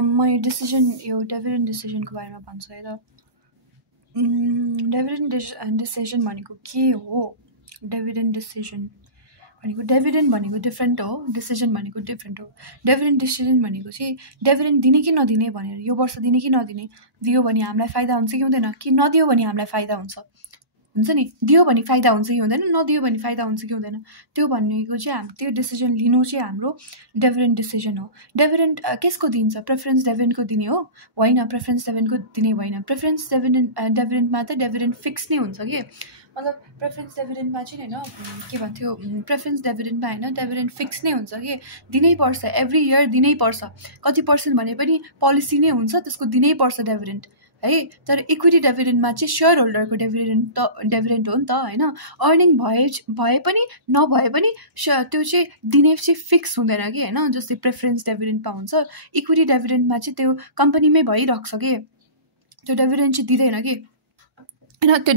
म यो डिभिडेन्ड डिसिजनको बारेमा भन्छु है त। डिभिडेन्ड डिसिजन भनेको के हो? डिभिडेन्ड भनेको डिफ्रेन्ट हो, डिसिजन भनेको डिफ्रेन्ट हो। डिभिडेन्ड डिसिजन भनेको चाहिँ डिभिडेन्ड दिने कि नदिने भनेर, यो वर्ष दिने कि नदिने, दियो भने हामीलाई फाइदा हुन्छ कि हुँदैन, कि नदियो भने हामीलाई फाइदा हुन्छ नि, दियो भने फाइदा हुन्छ कि हुँदैन, नदियो भने फाइदा हुन्छ कि हुँदैन, त्यो भनेको चाहिँ त्यो डिसिजन लिनु चाहिँ हाम्रो डिभिडेन्ड डिसिजन हो। डिभिडेन्ड केसको दिन्छ? प्रेफरेन्स डिभिडेन्डको दिने हो? होइन, प्रेफरेन्स डिभिडेन्डको दिने होइन। प्रेफरेन्स डिभिडेन्डमा त डिभिडेन्ड फिक्स नै हुन्छ कि, मतलब प्रेफरेन्स डिभिडेन्डमा चाहिँ होइन के भन्थ्यो, प्रेफरेन्स डिभिडेन्डमा होइन डिभिडेन्ड फिक्स नै हुन्छ कि दिनै पर्छ, एभ्री इयर दिनै पर्छ, कति पर्सेन्ट भने पनि पोलिसी नै हुन्छ, त्यसको दिनै पर्छ डिभिडेन्ड है। तर इक्विटी डिभिडेन्डमा चाहिँ सेयर होल्डरको डिभिडेन्ड हो नि त होइन। अर्निङ भए पनि नभए पनि त्यो चाहिँ दिने चाहिँ फिक्स हुँदैन कि होइन, जस्तै प्रेफरेन्स डिभिडेन्डमा हुन्छ। इक्विटी डिभिडेन्डमा चाहिँ त्यो कम्पनीमै भइरहेको छ कि, त्यो डिभिडेन्ड चाहिँ दिँदैन कि होइन। त्यो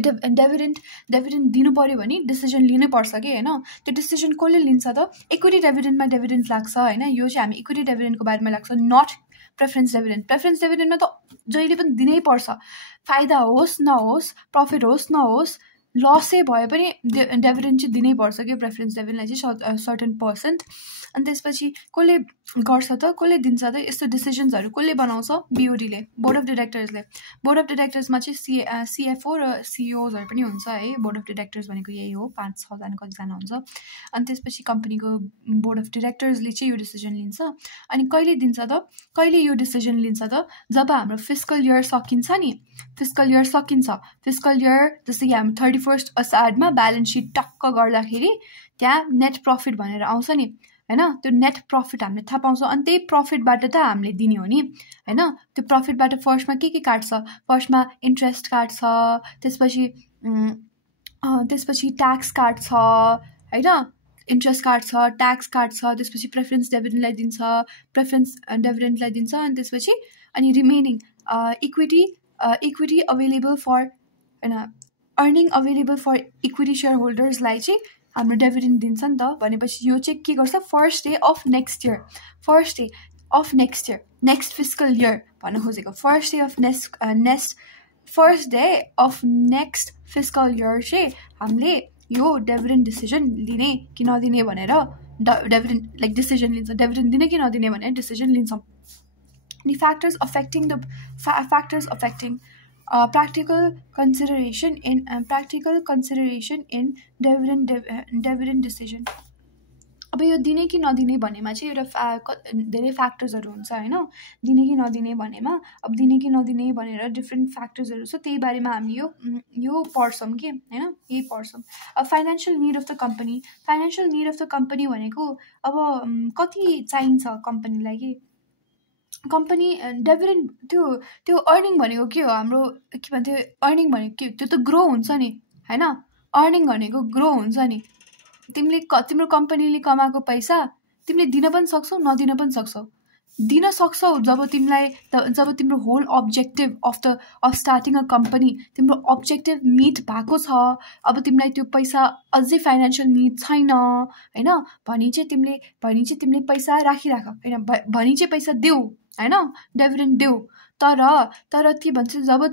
डिभिडेन्ड दिनु पऱ्यो भने डिसिजन लिनुपर्छ कि होइन। त्यो डिसिजन कसले लिन्छ त? इक्विटी डिभिडेन्डमा डिभिडेन्ड लाग्छ होइन, यो चाहिँ हामी इक्विटी डिभिडेन्डको बारेमा लाग्छ, नट प्रेफरेन्स डिभिडेन्ड। प्रेफरेन्स डिभिडेन्डमा त जहिले पनि दिनै पर्छ, फाइदा होस् नहोस्, प्रफिट होस् नहोस्, लसै भए पनि डिभिडेन्ड चाहिँ दिनै पर्छ कि प्रेफरेन्स डिभिडेन्डलाई चाहिँ सर्टेन पर्सेन्ट। अनि त्यसपछि कसले गर्छ त, कसले दिन्छ त? यस्तो डिसिजन्सहरू कसले बनाउँछ? बिओडीले, बोर्ड अफ डिरेक्टर्सले। बोर्ड अफ डिरेक्टर्समा चाहिँ सिएफओ र सिइओजहरू पनि हुन्छ है। बोर्ड अफ डिरेक्टर्स भनेको यही हो, 5-6 जना कतिजना हुन्छ। अनि त्यसपछि कम्पनीको बोर्ड अफ डिरेक्टर्सले चाहिँ यो डिसिजन लिन्छ। अनि कहिले दिन्छ त, कहिले यो डिसिजन लिन्छ त? जब हाम्रो फिस्कल इयर सकिन्छ नि, फिस्कल इयर जस्तै कि हामी 31 असाढमा ब्यालेन्स सिट टक्क गर्दाखेरि त्यहाँ नेट प्रफिट भनेर आउँछ नि होइन, त्यो नेट प्रफिट हामीले थाहा पाउँछ। अनि त्यही प्रफिटबाट त हामीले दिने हो नि होइन। त्यो प्रफिटबाट फर्स्टमा के काट्छ? फर्स्टमा इन्ट्रेस्ट काट्छ, त्यसपछि ट्याक्स काट्छ होइन, इन्ट्रेस्ट काट्छ, ट्याक्स काट्छ, त्यसपछि प्रेफरेन्स डिभिडेन्डलाई दिन्छ, अनि त्यसपछि अनि रिमेनिङ इक्विटी अभाइलेबल फर होइन, earning available for equity share होल्डर्सलाई चाहिँ हाम्रो डिभिडेन्ड दिन्छ नि त। भनेपछि यो चाहिँ के गर्छ? First day of next year, next fiscal year भन्न खोजेको, first day of next fiscal year चाहिँ हामीले यो डिभिडेन्ड डिसिजन लिने कि नदिने भनेर डिभिडेन्ड डिसिजन लिन्छ, डिभिडेन्ड दिने कि नदिने भनेर डिसिजन लिन्छौँ। अनि factors affecting practical consideration in dividend decision। अब यो दिने कि नदिने भनेमा चाहिँ एउटा धेरै फ्याक्टर्सहरू हुन्छ होइन। दिने कि नदिने भनेमा अब दिने कि नदिने भनेर डिफ्रेन्ट फ्याक्टर्सहरू छ, त्यही बारेमा हामी यो पढ्छौँ कि होइन, यही पढ्छौँ। अब financial need of the company भनेको अब कति चाहिन्छ कम्पनीलाई कि, कम्पनी डिभिडेन्ड त्यो अर्निङ भनेको के हो? हाम्रो के भन्थ्यो, अर्निङ भनेको के? त्यो त ग्रो हुन्छ नि होइन, अर्निङ भनेको ग्रो हुन्छ नि। तिम्रो कम्पनीले कमाएको पैसा तिमीले दिन पनि सक्छौ, नदिन पनि सक्छौ। दिन सक्छौ जब तिम्रो whole objective of starting a company, तिम्रो अब्जेक्टिभ मिट भएको छ, अब तिमीलाई त्यो पैसा अझै फाइनेन्सियल निड छैन होइन, भने चाहिँ तिमीले पैसा राखिराख होइन, भने चाहिँ पैसा देऊ होइन, डिभिडेन्ड देऊ। तर के भन्छ, जब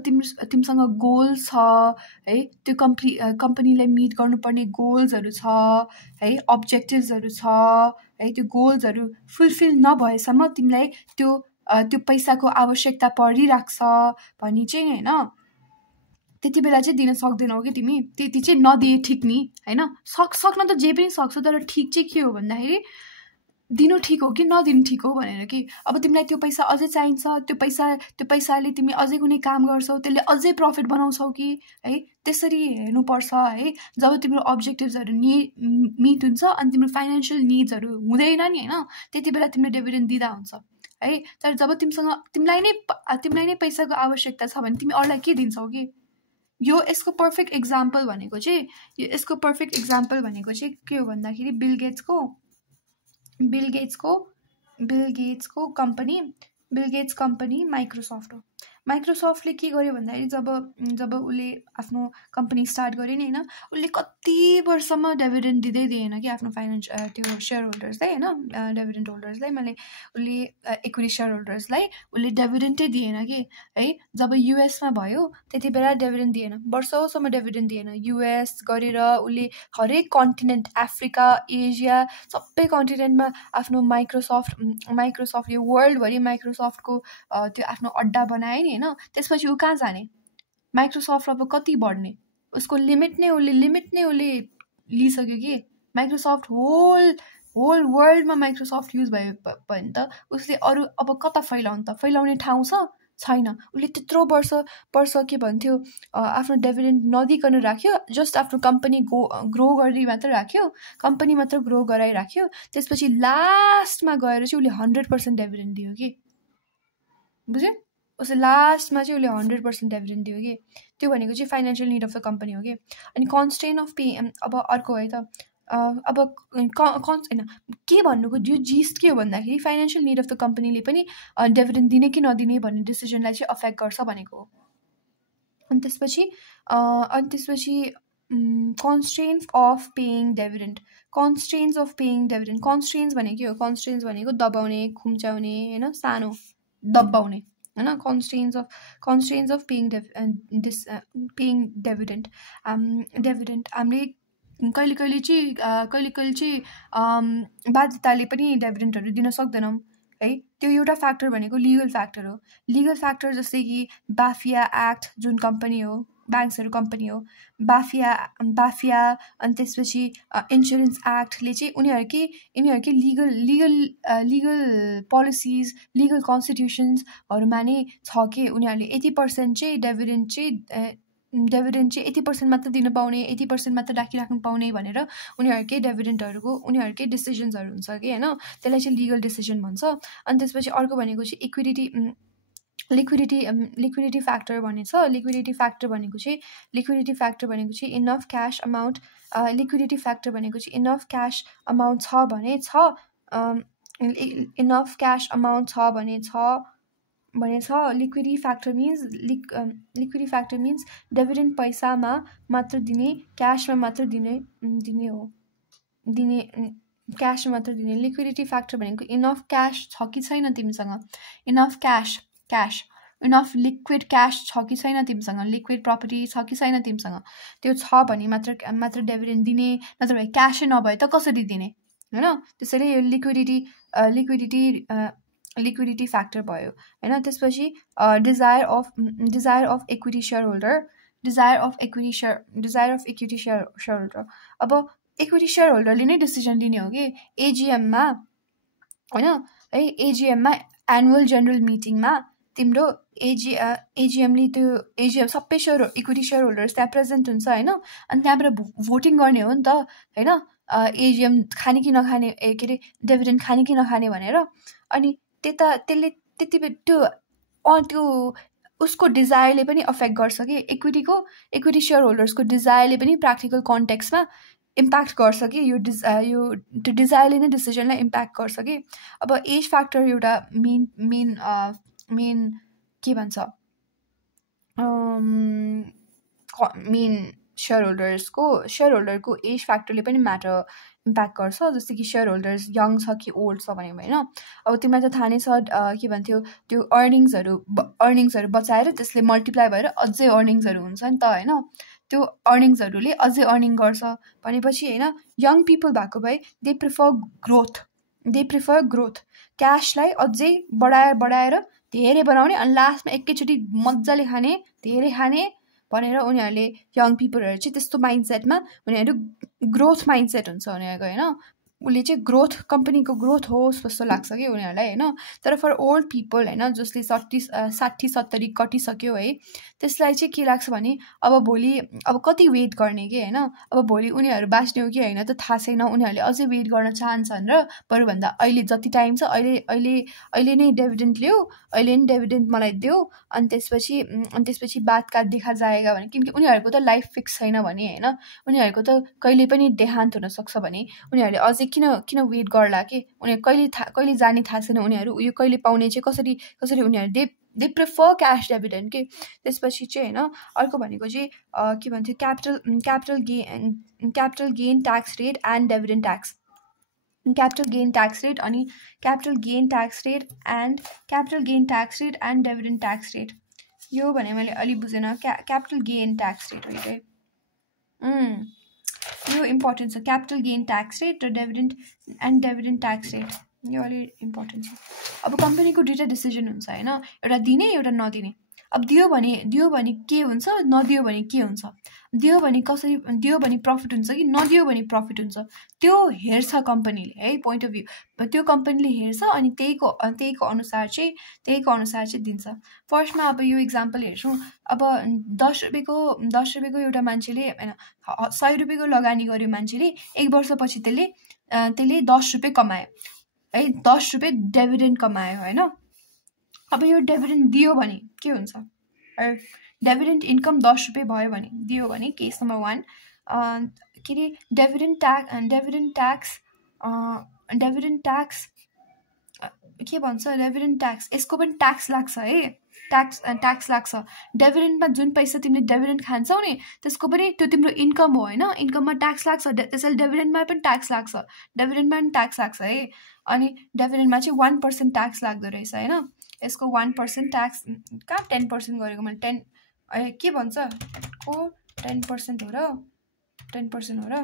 तिमीसँग गोल छ है, त्यो कम्पनीलाई मिट गर्नुपर्ने गोल्सहरू छ है, अब्जेक्टिभ्सहरू छ है, त्यो गोल्सहरू फुलफिल नभएसम्म तिमीलाई त्यो पैसाको आवश्यकता परिराख्छ भने चाहिँ होइन, त्यति बेला चाहिँ दिन सक्दैनौ कि तिमी। त्यति चाहिँ नदिए ठिक नि होइन। सक्न त जे पनि सक्छ, तर ठिक चाहिँ के हो भन्दाखेरि दिनु ठिक हो कि नदिनु ठिक हो भनेर कि। अब तिमीलाई त्यो पैसा अझै चाहिन्छ, त्यो पैसाले तिमी अझै कुनै काम गर्छौ, त्यसले अझै प्रफिट बनाउँछौ कि है, त्यसरी हेर्नुपर्छ है। जब तिम्रो अब्जेक्टिभ्सहरू मिट हुन्छ अनि तिम्रो फाइनेन्सियल निड्सहरू हुँदैन नि होइन, त्यति बेला तिमीले डिभिडेन्ड दिँदा हुन्छ है। तर जब तिमीलाई नै पैसाको आवश्यकता छ भने तिमी अरूलाई के दिन्छौ कि। यसको पर्फेक्ट इक्जाम्पल भनेको चाहिँ के हो भन्दाखेरि बिल गेट्सको कम्पनी माइक्रोसफ्ट हो। माइक्रोसफ्टले के गर्यो भन्दाखेरि जब उसले आफ्नो कम्पनी स्टार्ट गर्यो नि होइन, उसले कति वर्षसम्म डिभिडेन्ड दिँदैन कि आफ्नो त्यो सेयर होल्डर्सलाई होइन, डिभिडेन्ड होल्डर्सलाई उसले इक्विटी सेयर होल्डर्सलाई उसले डिभिडेन्डै दिएन कि है। जब युएसमा भयो त्यति बेला डिभिडेन्ड दिएन, वर्षौँसम्म डिभिडेन्ड दिएन। युएस गरेर उसले हरेक कन्टिनेन्ट, अफ्रिका, एसिया, सबै कन्टिनेन्टमा आफ्नो माइक्रोसफ्ट यो वर्ल्डभरि माइक्रोसफ्टको त्यो आफ्नो अड्डा बनायो नि होइन। त्यसपछि ऊ कहाँ जाने? माइक्रोसफ्ट अब कति बढ्ने? उसको लिमिट नै उसले लिइसक्यो कि। माइक्रोसफ्ट होल वर्ल्डमा माइक्रोसफ्ट युज भयो भने त उसले अरू अब कता फैलाउने ठाउँ छैन। उसले त्यत्रो वर्ष के भन्थ्यो आफ्नो डिभिडेन्ड नदिकन राख्यो, जस्ट आफ्नो कम्पनी ग्रो गरी मात्र राख्यो, कम्पनी मात्र ग्रो गराइराख्यो। त्यसपछि लास्टमा गएर चाहिँ उसले 100% डिभिडेन्ड दियो कि, बुझ्यो? उसले लास्टमा चाहिँ उसले 100% डिभिडेन्ड दियो कि। त्यो भनेको चाहिँ financial need of the company हो कि। अनि कन्स्ट्रेन्ट अफ पे, अब अर्को है त, अब होइन के भन्नुको यो जिस्ट के हो भन्दाखेरि फाइनेन्सियल निड अफ द कम्पनीले पनि डिभिडेन्ड दिने कि नदिने भन्ने डिसिजनलाई चाहिँ अफेक्ट गर्छ भनेको हो। अनि त्यसपछि constraints of paying dividend. Constraints of paying dividend, constraints भनेको के हो? कन्स्ट्रेन्ट्स भनेको दबाउने, खुम्च्याउने होइन, सानो दबाउने होइन। Constraints of paying dividend. हामीले कहिले कहिले चाहिँ बाध्यताले पनि डिभिडेन्डहरू दिन सक्दैनौँ है। त्यो एउटा फ्याक्टर भनेको लिगल फ्याक्टर हो। लिगल फ्याक्टर जस्तै कि बाफिया एक्ट, जुन कम्पनी हो, ब्याङ्क्सहरू कम्पनी हो, बाफिया अनि त्यसपछि इन्सुरेन्स एक्टले चाहिँ यिनीहरूकै लिगल पोलिसिज, लिगल कन्स्टिट्युसन्सहरूमा नै छ कि उनीहरूले 80% चाहिँ डिभिडेन्ड चाहिँ 80% मात्र दिन पाउने, 80% मात्र राखिराख्नु पाउने भनेर उनीहरूकै डिसिजन्सहरू हुन्छ कि होइन। त्यसलाई चाहिँ लिगल डिसिजन भन्छ। अनि त्यसपछि अर्को भनेको चाहिँ लिक्विडिटी फ्याक्टर भन्ने छ। लिक्विडिटी फ्याक्टर भनेको चाहिँ enough cash amount. Liquidity factor भनेको चाहिँ इनफ क्यास अमाउन्ट छ भने इनफ क्यास अमाउन्ट छ भने लिक्विडिटी फ्याक्टर मिन्स डिभिडेन्ड पैसामा मात्र दिने, क्यासमा मात्र दिने हो, क्यासमा मात्र दिने। लिक्विडिटी फ्याक्टर भनेको इनफ क्यास छ कि छैन तिमीसँग, इनफ इनफ लिक्विड क्यास छ कि छैन तिमीसँग, लिक्विड प्रपर्टी छ कि छैन तिमीसँग, त्यो छ भने मात्र डिभिडेन्ड दिने, नत्र भए क्यासै नभए त कसरी दिने होइन। त्यसैले यो लिक्विडिटी फ्याक्टर भयो होइन। त्यसपछि desire of equity shareholder. अब इक्विटी सेयर होल्डरले नै डिसिजन लिने हो कि एजिएममा होइन है। एजिएममा एनुअल जेनरल मिटिङमा तिम्रो एजिएमले त्यो सबै इक्विटी सेयर होल्डर्स त्यहाँ प्रेजेन्ट हुन्छ होइन। अनि त्यहाँबाट भोटिङ गर्ने हो नि त होइन, एजिएम खाने कि नखाने, के अरे डिभिडेन्ड खाने कि नखाने भनेर। अनि त्यसले त्यो उसको डिजायरले पनि अफेक्ट गर्छ कि, इक्विटी सेयर होल्डर्सको डिजायरले पनि प्र्याक्टिकल कन्टेक्स्टमा इम्प्याक्ट गर्छ कि, त्यो डिजायरले नै डिसिजनलाई इम्प्याक्ट गर्छ कि। अब एज फ्याक्टर एउटा मेन के भन्छ मेन सेयर होल्डरको एज फ्याक्टरले पनि इम्प्याक्ट गर्छ। जस्तै कि सेयर होल्डर्स यङ छ कि ओल्ड छ भन्यो होइन। अब तिमीलाई त थाहा नै छ के भन्थ्यो, त्यो अर्निङ्सहरू बचाएर त्यसले मल्टिप्लाई भएर अझै अर्निङ्सहरू हुन्छ नि त होइन। त्यो अर्निङ्सहरूले अझै अर्निङ गर्छ भनेपछि होइन, यङ पिपल भएको भए दे प्रिफर ग्रोथ, क्यासलाई अझै बढाएर धेरै बनाउने, अनि लास्टमा एकैचोटि मजाले खाने, धेरै खाने भनेर उनीहरूले यङ पिपलहरू चाहिँ त्यस्तो माइन्डसेटमा उनीहरू ग्रोथ माइन्डसेट हुन्छ उनीहरूको होइन। उसले चाहिँ ग्रोथ, कम्पनीको ग्रोथ होस् जस्तो लाग्छ कि उनीहरूलाई होइन। तर फर ओल्ड पिपल होइन, जसले 60-70 कटिसक्यो है, त्यसलाई चाहिँ के लाग्छ भने अब कति वेट गर्ने कि होइन, अब भोलि उनीहरू बाँच्ने हो कि होइन त थाहा छैन। उनीहरूले अझै वेट गर्न चाहन्छन् र बरुभन्दा अहिले जति टाइम छ अहिले नै डिभिडेन्ड ल्याऊ, अहिले नै डिभिडेन्ड मलाई देऊ, अनि त्यसपछि बात का देखा जाएगा भने। किनकि उनीहरूको त लाइफ फिक्स छैन भने होइन, उनीहरूको त कहिले पनि देहान्त हुनसक्छ भने उनीहरूले अझै किन वेट गर्ला कि, उनीहरू कहिले जाने थाहा छैन, उनीहरू यो कहिले पाउने चाहिँ कसरी उनीहरूले दे प्रिफर क्यास डिभिडेन्ड के त्यसपछि चाहिँ हैन अर्को भनेको चाहिँ के भन्थ्यो capital gain tax rate and dividend tax capital gain tax rate अनि capital gain tax rate and dividend tax rate यो भने मैले अलि बुझेन capital gain tax rate हो है यो इम्पोर्टेन्ट छ capital gain tax rate र dividend tax rate यो अलि इम्पोर्टेन्ट छ अब कम्पनीको दुईटा डिसिजन हुन्छ हैन एउटा दिने एउटा नदिने अब दियो भने के हुन्छ नदियो भने के हुन्छ दियो भने कसरी दियो भने प्रफिट हुन्छ कि नदियो भने प्रफिट हुन्छ त्यो हेर्छ कम्पनीले है पोइन्ट अफ भ्यू त्यो कम्पनीले हेर्छ अनि त्यहीको अनुसार चाहिँ दिन्छ फर्स्टमा अब यो इक्जाम्पल हेर्छौँ अब 10 रुपैयाँको एउटा मान्छेले हैन 100 रुपैयाँको लगानी गर्यो मान्छेले 1 वर्षपछि त्यसले 10 रुपैयाँ कमायो है 10 रुपैयाँ डिभिडेन्ड कमायो हैन अब यो डिभिडेन्ड दियो भने के हुन्छ डिभिडेन्ड इन्कम 10 रुपैयाँ भयो भने दियो भने केस नम्बर 1 के रे डिभिडेन्ड ट्याक्स के भन्छ डिभिडेन्ड ट्याक्स यसको पनि ट्याक्स लाग्छ है ट्याक्स लाग्छ डिभिडेन्डमा जुन पैसा तिमीले डिभिडेन्ड खान्छौ नि त्यसको पनि त्यो तिम्रो इन्कम हो हैन इन्कममा ट्याक्स लाग्छ त्यसैले डिभिडेन्डमा पनि ट्याक्स लाग्छ है अनि डिभिडेन्डमा चाहिँ 1% ट्याक्स लाग्दो रहेछ हैन यसको 1% ट्याक्स कहाँ 10% गरेको मैले 10 के भन्छ को 10% हो र 10% हो र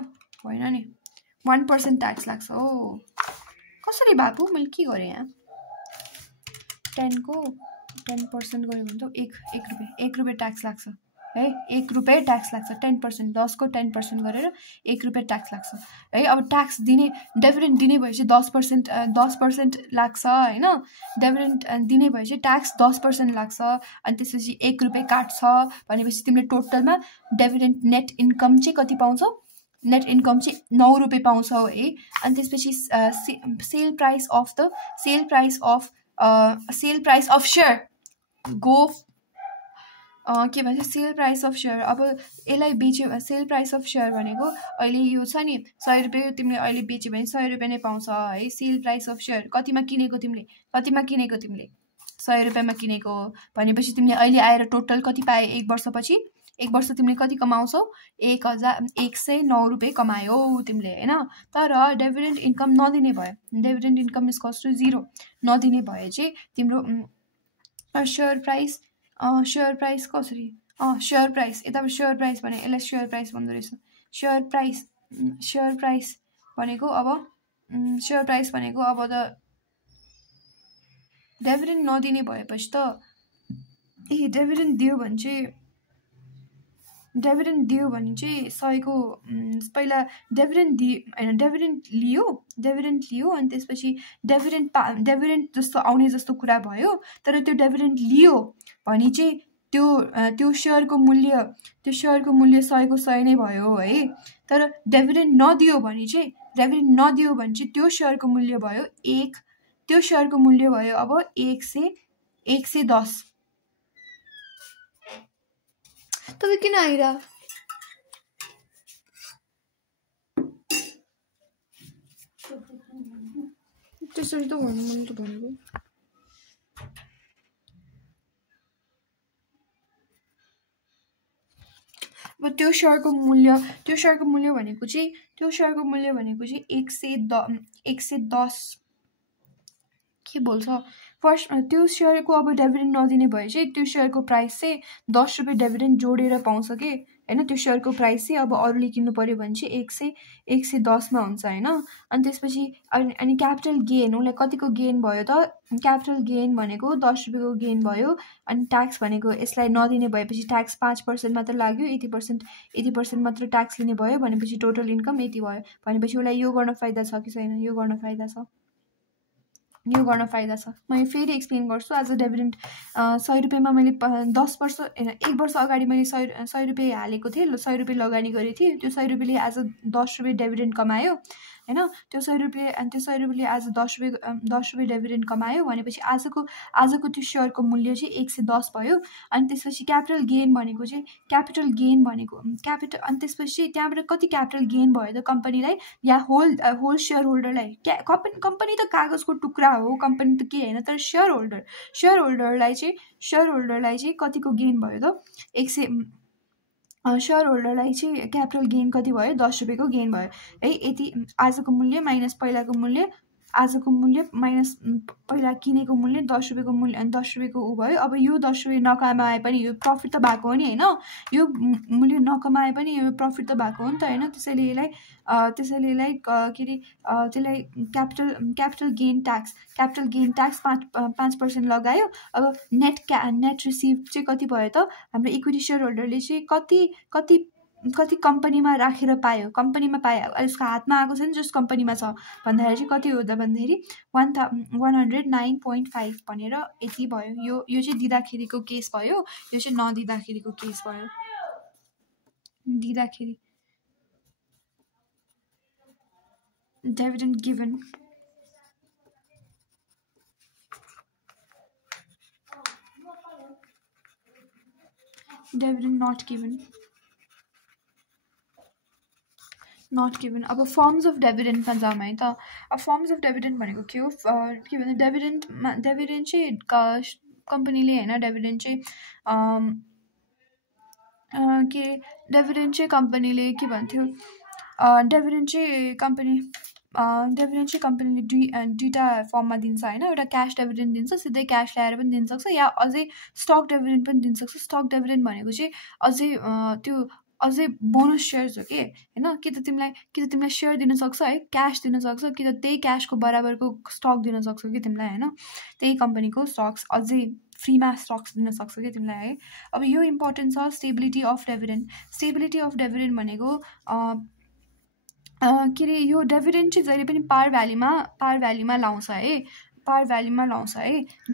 होइन नि 1% ट्याक्स लाग्छ हो कसरी बाबु मैले के गरेँ यहाँ 10 को 10% गऱ्यो भने त 1 रुपैयाँ ट्याक्स लाग्छ है 1 रुपैयाँ ट्याक्स लाग्छ 10% 10 को 10% गरेर 1 रुपैयाँ ट्याक्स लाग्छ है अब ट्याक्स दिने डिभिडेन्ड दिने भएपछि 10% लाग्छ हैन डिभिडेन्ड दिने भएपछि ट्याक्स 10% लाग्छ अनि त्यसपछि 1 रुपैयाँ काट्छ भनेपछि तिमीले टोटलमा डिभिडेन्ड नेट इन्कम चाहिँ कति पाउँछौ नेट इन्कम चाहिँ 9 रुपैयाँ पाउँछौ है अनि त्यसपछि सेल प्राइस अफ शेयर गो के भन्छ सेल प्राइस अफ शेयर अब यसलाई बेच्यो सेल प्राइस अफ शेयर भनेको अहिले यो छ नि 100 रुपैयाँ तिमीले अहिले बेच्यो भने 100 रुपैयाँ नै पाउँछ है सेल प्राइस अफ शेयर कतिमा किनेको तिमीले 100 रुपैयाँमा किनेको भनेपछि तिमीले अहिले आएर टोटल कति पाए 1 वर्षपछि 1 वर्ष तिमीले कति कमाउँछौ 1109 रुपैयाँ कमायौ तिमीले हैन तर डिभिडेन्ड इन्कम नदिने भयो dividend income is cost to 0 नदिने भए चाहिँ तिम्रो शेयर प्राइस कसरी शेयर प्राइस यता शेयर प्राइस भने यसलाई शेयर प्राइस भन्दो रहेछ शेयर प्राइस भनेको अब त डिभिडेन्ड नदिने भएपछि त डिभिडेन्ड दियो भने चाहिँ 100 को पहिला डिभिडेन्ड लियो अनि त्यसपछि डिभिडेन्ड जस्तो आउने जस्तो कुरा भयो तर त्यो डिभिडेन्ड लियो भने चाहिँ त्यो शेयरको मूल्य 100 को 100 नै भयो है तर डिभिडेन्ड नदियो भने चाहिँ त्यो शेयरको मूल्य भयो 1 त्यो शेयरको मूल्य भयो अब 110 तपाईँ किन आइरा त्यसरी त भन्नु मन त भनेको अब त्यो शेयरको मूल्य भनेको चाहिँ 110 के बोल्छ फर्स्ट त्यो शेयरको अब डिभिडेन्ड नदिने भए चाहिँ त्यो शेयरको प्राइस चाहिँ 10 रुपैयाँ डिभिडेन्ड जोडेर पाउँछ के हैन त्यो शेयरको प्राइस चाहिँ अब अरूले किन्नु पर्यो भने चाहिँ 110 मा हुन्छ हैन अनि त्यसपछि अनि क्यापिटल गेन उलाई कतिको गेन भयो त क्यापिटल गेन भनेको 10 रुपैयाँको गेन भयो अनि ट्याक्स भनेको यसलाई नदिने भएपछि ट्याक्स 5% मात्र लाग्यो 80% मात्र ट्याक्स लिने भयो भनेपछि टोटल इन्कम यति भयो भनेपछि उलाई यो गर्न फाइदा छ कि छैन यो गर्न फाइदा छ म फेरि एक्सप्लेन गर्छु आज डिभिडेन्ड 100 रुपैयाँमा मैले 1 वर्ष अगाडि मैले 100 रुपैयाँ हालेको थिएँ 100 रुपैयाँ लगानी गरेको थिएँ त्यो 100 रुपैयाँले आज 10 रुपैयाँ डिभिडेन्ड कमायो होइन। त्यो 100 रुपियाँ अनि त्यो 100 रुपियाँले आज 10 रुपियाँ डिभिडेन्ड कमायो भनेपछि आजको त्यो सेयरको मूल्य चाहिँ 110 भयो। अनि त्यसपछि क्यापिटल गेन भनेको चाहिँ अनि त्यसपछि त्यहाँबाट कति क्यापिटल गेन भयो त कम्पनीलाई या होल सेयर होल्डरलाई? कम्पनी त कागजको टुक्रा हो, कम्पनी त के होइन, तर सेयर होल्डरलाई चाहिँ कतिको गेन भयो त? सेयर होल्डरलाई चाहिँ क्यापिटल गेन कति भयो? 10 रुपियाँको गेन भयो है। यति आजको मूल्य माइनस पहिलाको मूल्य, आजको मूल्य माइनस पहिला किनेको मूल्य 10 रुपियाँको मूल्य अनि 10 रुपियाँको ऊ भयो। अब यो 10 रुपियाँ नकमाए पनि यो प्रफिट त भएको हो नि होइन, यो मूल्य नकमाए पनि यो प्रफिट त भएको हो नि त होइन। त्यसैले यसलाई के अरे त्यसलाई क्यापिटल गेन ट्याक्स 5% लगायो। अब नेट रिसिभ चाहिँ कति भयो त? हाम्रो इक्विटी सेयर होल्डरले चाहिँ कति कम्पनीमा राखेर पायो, कम्पनीमा पायो, उसको हातमा आएको छ नि जस कम्पनीमा छ भन्दाखेरि चाहिँ कति हो त भन्दाखेरि 109.5 भनेर यति भयो। यो चाहिँ दिँदाखेरिको केस भयो, यो चाहिँ नदिँदाखेरिको केस भयो। दिँदाखेरि dividend given, dividend not given. अब फर्म्स अफ डिभिडेन्डमा जाउँ है त। अब फर्म्स अफ डिभिडेन्ड भनेको के हो? के भन्छ डिभिडेन्ड चाहिँ कम्पनीले होइन, डिभिडेन्ड चाहिँ कम्पनीले के भन्थ्यो? डिभिडेन्ड चाहिँ कम्पनीले दुईवटा फर्ममा दिन्छ होइन। एउटा क्यास डिभिडेन्ड दिन्छ, सिधै क्यास ल्याएर पनि दिन सक्छ, या अझै स्टक डिभिडेन्ड पनि दिन सक्छ। स्टक डिभिडेन्ड भनेको चाहिँ अझै बोनस सेयर्स हो कि होइन। कि त तिमीलाई सेयर दिन सक्छ है, क्यास दिन सक्छ, कि त त्यही क्यासको बराबरको स्टक दिन सक्छ कि तिमीलाई होइन। त्यही कम्पनीको स्टक्स अझै फ्रीमा स्टक्स दिन सक्छ कि तिमीलाई है। अब यो इम्पोर्टेन्ट छ स्टेबिलिटी अफ डिभिडेन्ड भनेको के अरे यो डिभिडेन्ड चाहिँ जहिले पनि पार भ्यालीमा लाउँछ है,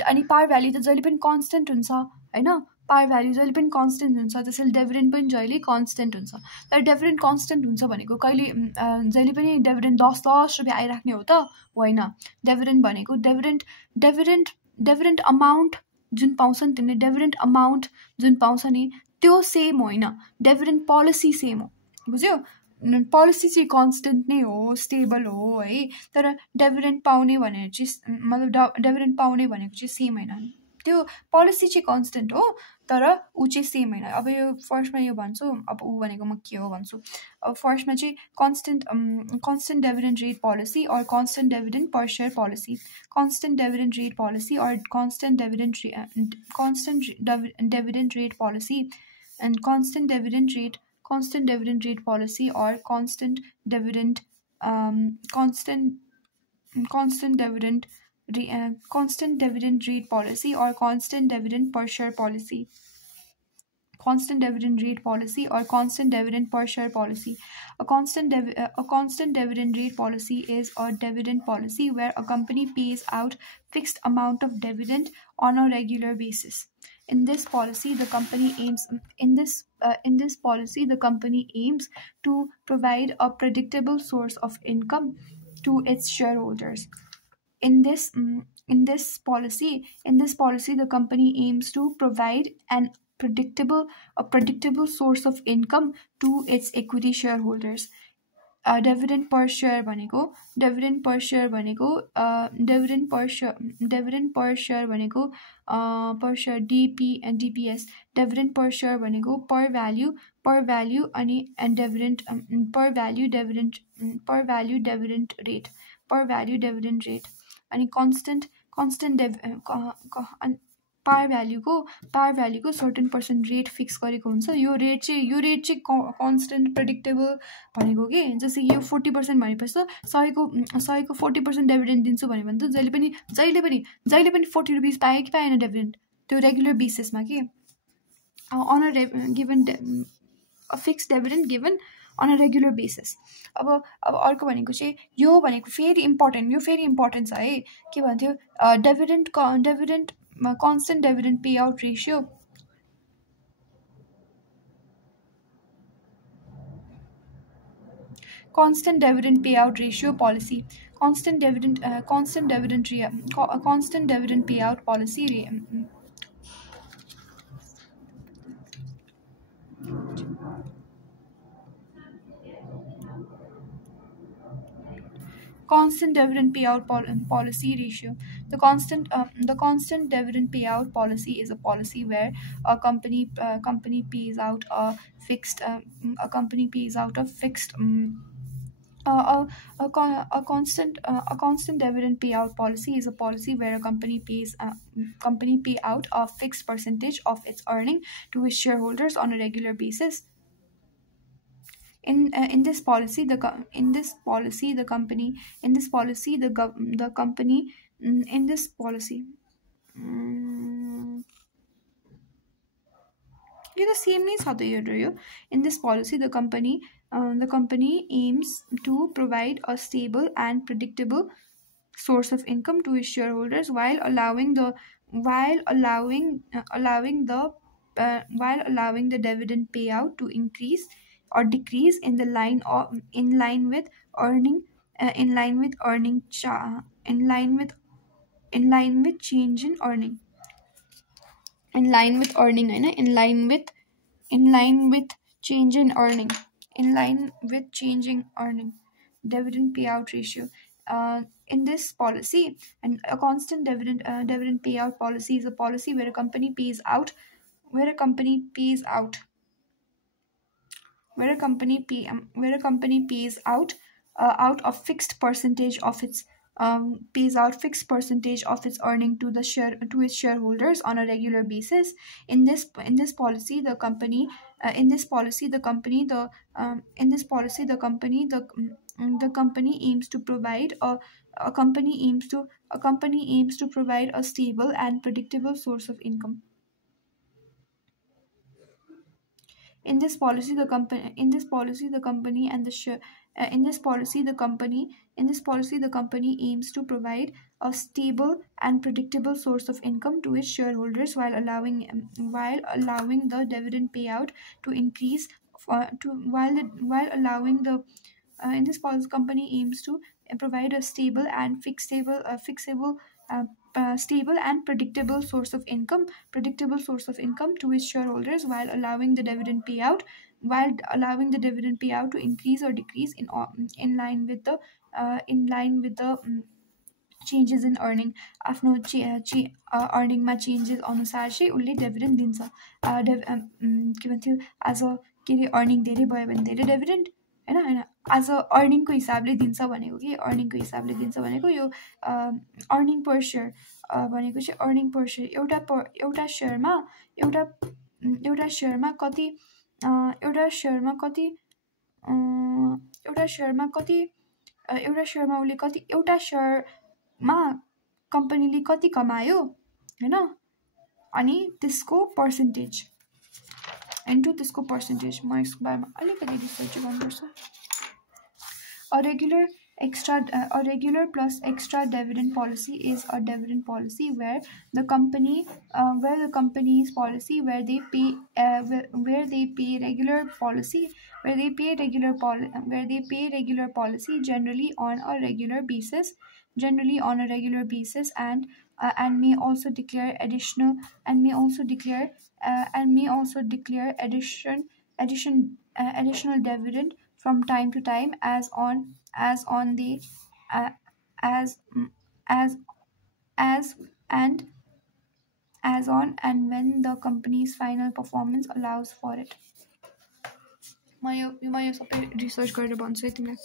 अनि पार भ्याली त जहिले पनि कन्स्टेन्ट हुन्छ होइन। पार भ्याल्यु जहिले पनि कन्स्टेन्ट हुन्छ, त्यसैले डिभिडेन्ड पनि जहिले कन्स्टेन्ट हुन्छ। तर डिभिडेन्ड कन्स्टेन्ट हुन्छ भनेको कहिले जहिले पनि डिभिडेन्ड 10 रुपियाँ आइराख्ने हो त? होइन। डिभिडेन्ड भनेको डिभिडेन्ड अमाउन्ट जुन पाउँछ नि तिमीले, डिभिडेन्ड अमाउन्ट जुन पाउँछ नि त्यो सेम होइन, डिभिडेन्ड पोलिसी सेम हो, बुझ्यो? पोलिसी चाहिँ कन्स्टेन्ट नै हो, स्टेबल हो है। तर डिभिडेन्ड पाउने भनेर चाहिँ मतलब डिभिडेन्ड पाउने भनेको चाहिँ सेम होइन, त्यो पोलिसी चाहिँ कन्स्टेन्ट हो तर ऊ चाहिँ सेम होइन। अब यो फर्स्टमा यो भन्छु, अब ऊ भनेको म के हो भन्छु। अब फर्स्टमा चाहिँ constant dividend rate policy or constant dividend per share policy, constant dividend rate policy or constant dividend rate policy and constant dividend rate policy or constant dividend rate policy or constant dividend per share policy. Constant dividend rate policy or constant dividend per share policy. A constant dividend rate policy is a dividend policy where a company pays out fixed amount of dividend on a regular basis. In this policy, the company aims to provide a predictable source of income to its shareholders. In this policy, the company aims to provide a predictable source of income to its equity shareholders. Dividend per share भनेको per share DP and DPS. Dividend per share भनेको per value अनि and dividend per value dividend rate अनि constant पार भ्याल्युको certain percent rate fix गरेको हुन्छ। यो rate चाहिँ constant predictable भनेको कि जस्तै यो 40% भनेपछि त 100को 40% डिभिडेन्ड दिन्छु भन्यो भने त जहिले पनि 40 रुपिस पायो कि पाएन डिभिडेन्ड, त्यो रेगुलर बेसिसमा कि on a given fixed dividend given on a regular basis. अब अर्को भनेको चाहिँ यो भनेको फेरि इम्पोर्टेन्ट छ है। के भन्थ्यो? Dividend constant dividend payout ratio constant dividend payout ratio policy. Constant dividend payout policy constant dividend payout policy ratio. The constant dividend payout policy is a policy where a company pays out a company pays out a fixed a constant dividend payout policy is a policy where a company pay out a fixed percentage of its earning to its shareholders on a regular basis. In this policy the co- in this policy the company in this policy the gov- the company in this policy mm, यो त same नै छ त यो in this policy the company aims to provide a stable and predictable source of income to its shareholders while allowing the dividend payout to increase or decrease in line with earning in line with earning cha- in line with change in earning in line with earning होइन in line with change in earning in line with changing earning dividend payout ratio in this policy. And a constant dividend payout policy is a policy where a company pays out a fixed percentage of its pays out fixed percentage of its earning to its shareholders on a regular basis. In this policy the company in this policy the company the in this policy the company aims to provide a company aims to provide a stable and predictable source of income. In this policy the company in this policy the company and the share in this policy the company in this policy the company aims to provide a stable and predictable source of income to its shareholders while allowing the dividend payout to increase to while allowing the in this policy company aims to provide a stable and predictable source of income to its shareholders while allowing the dividend payout to increase or decrease in line with the changes in earning. आफ्नो अर्निङमा changes अनुसार चाहिँ उसले dividend दिन्छ के भन्थ्यो आज के अरे अर्निङ धेरै भयो भने धेरै डिभिडेन्ड होइन होइन आज अर्निङको हिसाबले दिन्छ भनेको यो अर्निङ पर सेयर भनेको चाहिँ अर्निङ पर सेयर एउटा सेयरमा एउटा सेयरमा कति उसले कति एउटा सेयरमा कम्पनीले कति कमायो होइन अनि त्यसको पर्सेन्टेज इन्टु त्यसको पर्सेन्टेज म यसको बारेमा अलिकति रिसर्च गर्नुपर्छ. A regular plus extra dividend policy is a dividend policy where the company's policy where they pay regular policy generally on a regular basis and may also declare additional dividend from time to time as on and when the company's final performance allows for it. म यो सबै research गरेर भन्छु है तिमीलाई.